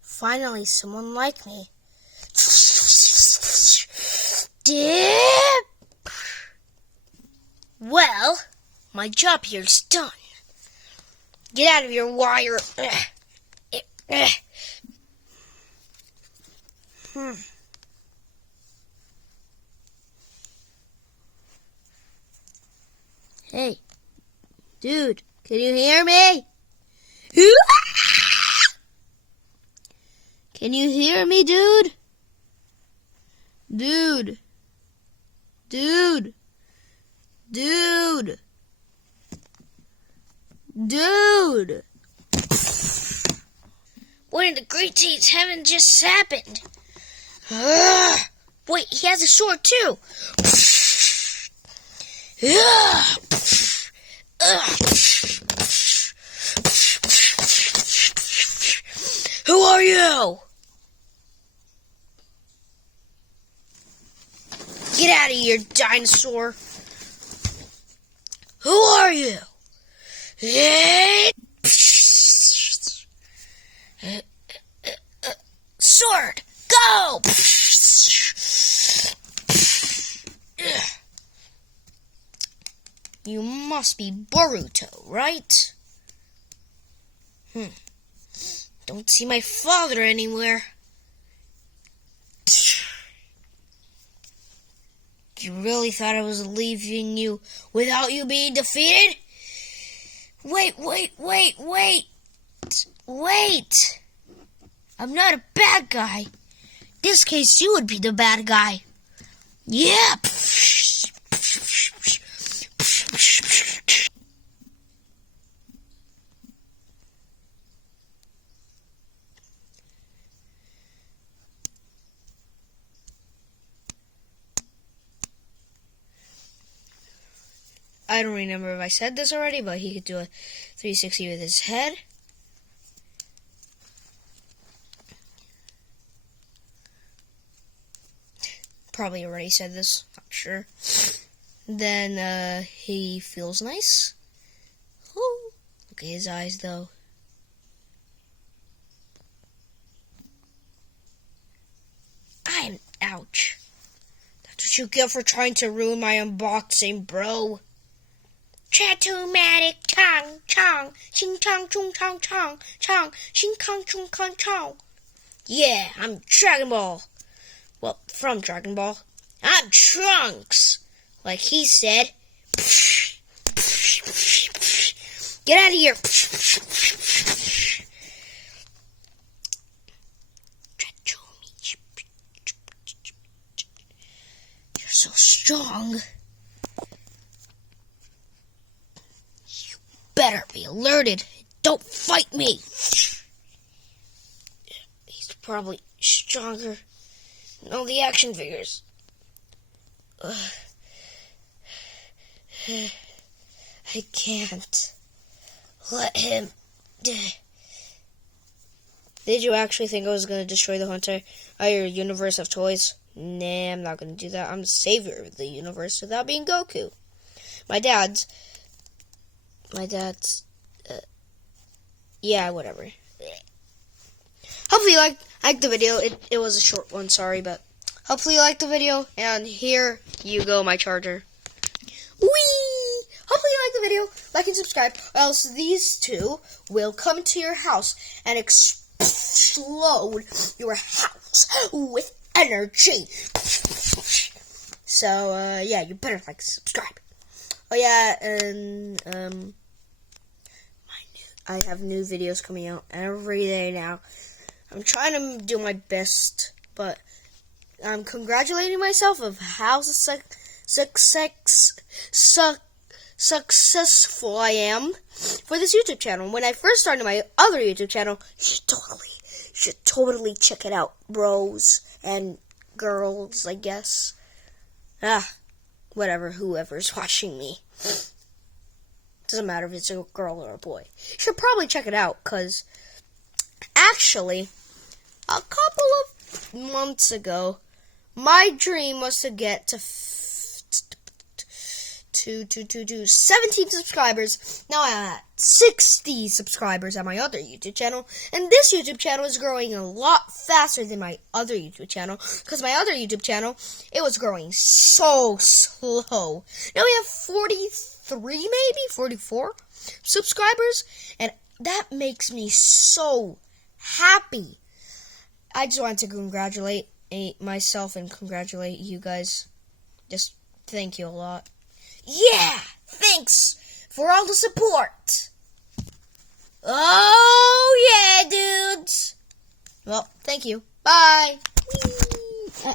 Finally, someone like me. Dip! Well, my job here's done. Get out of your wire. Hey, dude, can you hear me? Can you hear me, dude? Dude. What in the great taste heaven just happened? Wait, he has a sword too. Who are you? Get out of here, dinosaur. Who are you? Sword, go! You must be Boruto, right? Don't see my father anywhere. You really thought I was leaving you without you being defeated? Wait. I'm not a bad guy. In this case, you would be the bad guy. Yeah. I don't remember if I said this already, but he could do a 360 with his head. Probably already said this, not sure. Then he feels nice. Ooh, look at his eyes though. Ouch. That's what you get for trying to ruin my unboxing, bro. Chat-o-matic, chong, chong, xing chong, chung chong, chong, chong, xing kong, chung kong, chong. Yeah, I'm Dragon Ball. Well, from Dragon Ball. I'm Trunks, like he said. Get out of here. You're so strong. Better be alerted. Don't fight me. He's probably stronger than all the action figures. I can't let him. Did you actually think I was going to destroy the entire universe of toys? Nah, I'm not going to do that. I'm the savior of the universe without being Goku. My dad's, yeah, whatever. Hopefully you liked the video. It was a short one, sorry, but hopefully you liked the video, and here you go, my charger. Whee! Hopefully you liked the video, like and subscribe, or else these two will come to your house and explode your house with energy. So, yeah, you better like and subscribe. Oh yeah, and I have new videos coming out every day now. I'm trying to do my best, but I'm congratulating myself of how successful I am for this YouTube channel. When I first started my other YouTube channel, you should totally check it out, bros and girls, I guess. Whatever, whoever's watching me. Doesn't matter if it's a girl or a boy. You should probably check it out, because actually, a couple of months ago, my dream was to get to 17 subscribers. Now I'm at 60 subscribers on my other YouTube channel. And this YouTube channel is growing a lot faster than my other YouTube channel. Because my other YouTube channel, it was growing so slow. Now we have 43, maybe 44 subscribers. And that makes me so happy. I just wanted to congratulate myself and congratulate you guys. Just thank you a lot. Yeah! Thanks for all the support. Oh, yeah, dudes. Well, thank you. Bye. Whee!